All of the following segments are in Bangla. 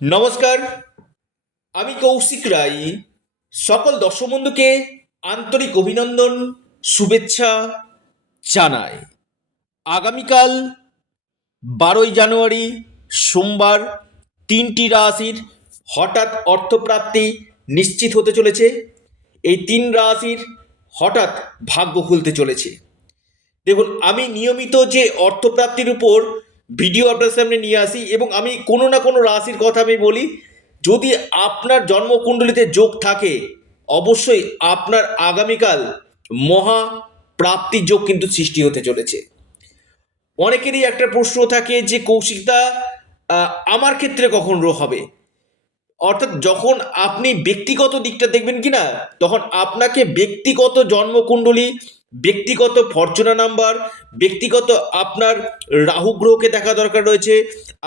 নমস্কার, আমি কৌশিক রায়। সকল দর্শক বন্ধুকে আন্তরিক অভিনন্দন, শুভেচ্ছা জানাই। আগামীকাল 12ই জানুয়ারি সোমবার 3টি রাশির হঠাৎ অর্থপ্রাপ্তি নিশ্চিত হতে চলেছে। এই 3 রাশির হঠাৎ ভাগ্য খুলতে চলেছে। দেখুন, আমি নিয়মিত যে অর্থপ্রাপ্তির উপর ভিডিও আপনার সামনে নিয়ে আসি এবং আমি কোনো না কোনো রাশির কথা আমি বলি। যদি আপনার জন্মকুণ্ডলিতে যোগ থাকে, অবশ্যই আপনার আগামীকাল মহা প্রাপ্তি যোগ কিন্তু সৃষ্টি হতে চলেছে। অনেকেরই একটা প্রশ্ন থাকে যে কৌশিকদা, আমার ক্ষেত্রে কখন হবে? অর্থাৎ যখন আপনি ব্যক্তিগত দিকটা দেখবেন কি না, তখন আপনাকে ব্যক্তিগত জন্মকুণ্ডলী, ব্যক্তিগত ফরচুনা নাম্বার, ব্যক্তিগত আপনার রাহু গ্রহকে দেখা দরকার রয়েছে,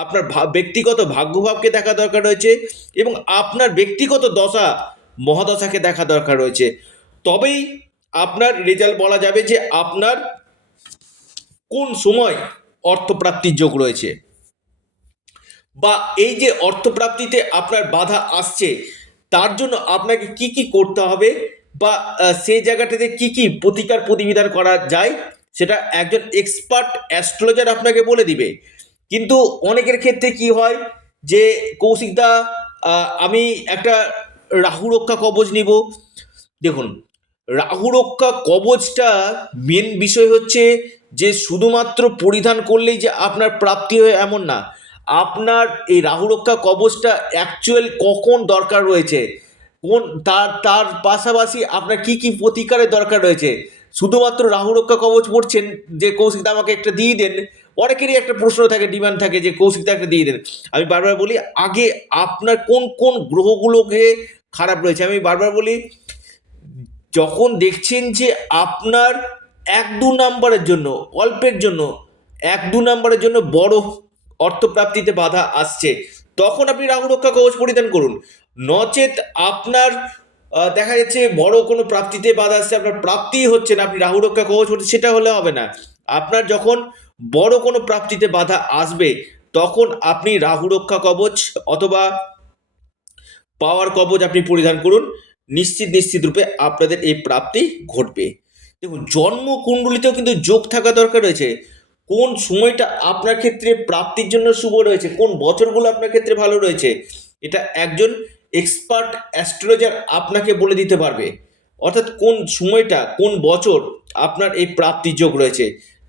আপনার ব্যক্তিগত ভাগ্যভাবকে দেখা দরকার রয়েছে এবং আপনার ব্যক্তিগত দশা মহাদশাকে দেখা দরকার রয়েছে। তবেই আপনার রেজাল্ট বলা যাবে যে আপনার কোন সময় অর্থপ্রাপ্তির যোগ রয়েছে, বা এই যে অর্থপ্রাপ্তিতে আপনার বাধা আসছে তার জন্য আপনাকে কি কি করতে হবে, বা সেই জায়গাটাতে কি কি প্রতিকার প্রতিবিধান করা যায়, সেটা একজন এক্সপার্ট অ্যাস্ট্রোলজার আপনাকে বলে দিবে। কিন্তু অনেকের ক্ষেত্রে কি হয় যে কৌশিকদা, আমি একটা রাহু রক্ষা কবচ নিব। দেখুন, রাহু রক্ষা কবচটা মেন বিষয় হচ্ছে যে শুধুমাত্র পরিধান করলেই যে আপনার প্রাপ্তি হয় এমন না। আপনার এই রাহু রক্ষা কবচটা অ্যাকচুয়াল কখন দরকার রয়েছে, কোন তার তার পাশাপাশি আপনার কি কি প্রতিকারের দরকার রয়েছে। শুধুমাত্র রাহু রক্ষা কবচ পড়ছেন যে কৌশিক আমাকে একটা দিয়ে দেন, অনেকেরই একটা প্রশ্ন থাকে, ডিমান্ড থাকে যে কৌশিক একটা দিয়ে দেন। আমি বারবার বলি, আগে আপনার কোন কোন গ্রহগুলোকে খারাপ রয়েছে। আমি বারবার বলি, যখন দেখছেন যে আপনার 1-2 নাম্বারের জন্য, অল্পের জন্য, 1-2 নাম্বারের জন্য বড় অর্থপ্রাপ্তিতে বাধা আসছে, তখন আপনি রাহু রক্ষা কবচ পরিধান করুন। নচেত আপনার দেখা যাচ্ছে বড় কোনো প্রাপ্তিতে বাধা আসছে, আপনার প্রাপ্তিই হচ্ছে না, আপনি রাহু রক্ষা কবচ পড়তে, সেটা হলে হবে না। আপনার যখন বড় কোনো প্রাপ্তিতে বাধা আসবে, তখন আপনি রাহু রক্ষা কবচ অথবা পাওয়ার কবচ আপনি পরিধান করুন। নিশ্চিত রূপে আপনাদের এই প্রাপ্তি ঘটবে। দেখুন, জন্মকুণ্ডলিতেও কিন্তু যোগ থাকা দরকার রয়েছে। কোন সময়টা আপনার ক্ষেত্রে প্রাপ্তির জন্য শুভ রয়েছে, কোন বছরগুলো আপনার ক্ষেত্রে ভালো রয়েছে, এটা একজন এক্সপার্ট অ্যাস্ট্রোলজার আপনাকে বলে দিতে পারবে। অর্থাৎ কোন সময়টা, কোন বছর আপনার এই প্রাপ্তির যোগ রয়েছে।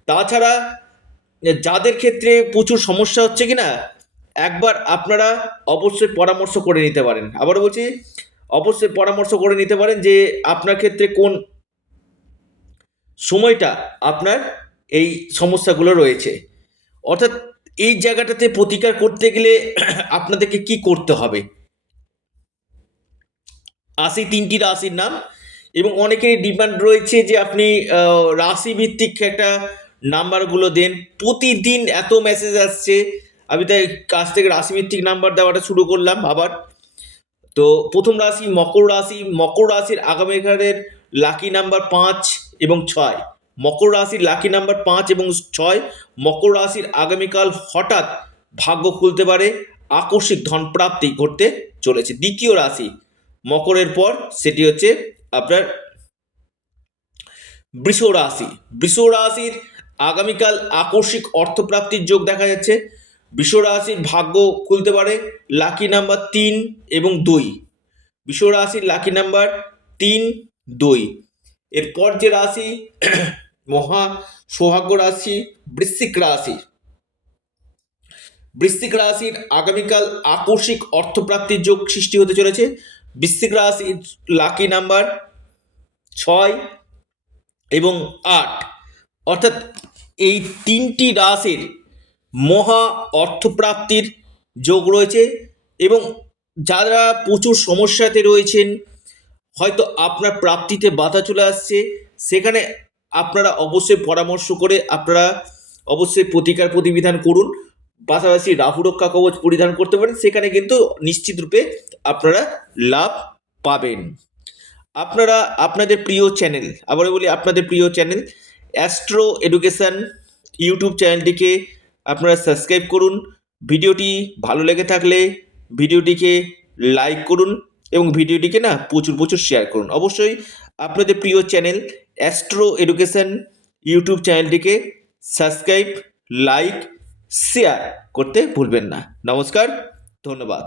তাছাড়া যাদের ক্ষেত্রে প্রচুর সমস্যা হচ্ছে কি না, একবার আপনারা অবশ্যই পরামর্শ করে নিতে পারেন। আবারও বলছি, অবশ্যই পরামর্শ করে নিতে পারেন যে আপনার ক্ষেত্রে কোন সময়টা আপনার এই সমস্যাগুলো রয়েছে। অর্থাৎ এই জায়গাটাতে প্রতিকার করতে গেলে আপনাদেরকে কি করতে হবে। 3টি রাশির নাম, এবং অনেকেরই ডিমান্ড রয়েছে যে আপনি রাশি ভিত্তিক একটা নাম্বারগুলো দেন। প্রতিদিন এত মেসেজ আসছে, আমি তাই কাছ থেকে রাশিভিত্তিক নাম্বার দেওয়াটা শুরু করলাম আবার। তো প্রথম রাশি মকর রাশি। মকর রাশির আগামীকালের লাকি নাম্বার 5 এবং 6। মকর রাশির লাকি নাম্বার 5 এবং 6। মকর রাশির আগামীকাল হঠাৎ ভাগ্য খুলতে পারে, আকস্মিক ধনপ্রাপ্তি ঘটতে চলেছে। দ্বিতীয় রাশি মকরের পর সেটি হচ্ছে আপনার বৃষ রাশি। বৃষ রাশির আগামীকাল আকস্মিক অর্থপ্রাপ্তির যোগ দেখা যাচ্ছে। বৃষ রাশির ভাগ্য খুলতে পারে লাকি নাম্বার 3 এবং 2। বৃষ রাশির লাকি নাম্বার 3, 2। এরপর যে রাশি মহা সৌভাগ্য রাশি বৃশ্চিক রাশি। বৃশ্চিক রাশির আগামীকাল আকস্মিক অর্থপ্রাপ্তির যোগ সৃষ্টি হতে চলেছে। বৃশ্চিক রাশির লাকি নাম্বার 6 এবং 8। অর্থাৎ এই 3টি রাশির মহা অর্থপ্রাপ্তির যোগ রয়েছে। এবং যারা প্রচুর সমস্যাতে রয়েছেন, হয়তো আপনার প্রাপ্তিতে বাধা চলে আসছে, সেখানে আপনারা অবশ্যই পরামর্শ করে আপনারা অবশ্যই প্রতিকার প্রতিবিধান করুন। পাশাপাশি রাহু রক্ষা কবচ পরিধান করতে পারেন, সেখানে কিন্তু নিশ্চিত রূপে আপনারা লাভ পাবেন। আপনারা আপনাদের প্রিয় চ্যানেল, আবার বলি আপনাদের প্রিয় চ্যানেল অ্যাস্ট্রো এডুকেশান ইউটিউব চ্যানেলটিকে আপনারা সাবস্ক্রাইব করুন। ভিডিওটি ভালো লেগে থাকলে ভিডিওটিকে লাইক করুন এবং ভিডিওটিকে না প্রচুর প্রচুর শেয়ার করুন। অবশ্যই আপনাদের প্রিয় চ্যানেল অ্যাস্ট্রো এডুকেশন ইউটিউব চ্যানেলটিকে সাবস্ক্রাইব, লাইক, শেয়ার করতে ভুলবেন না। নমস্কার, ধন্যবাদ।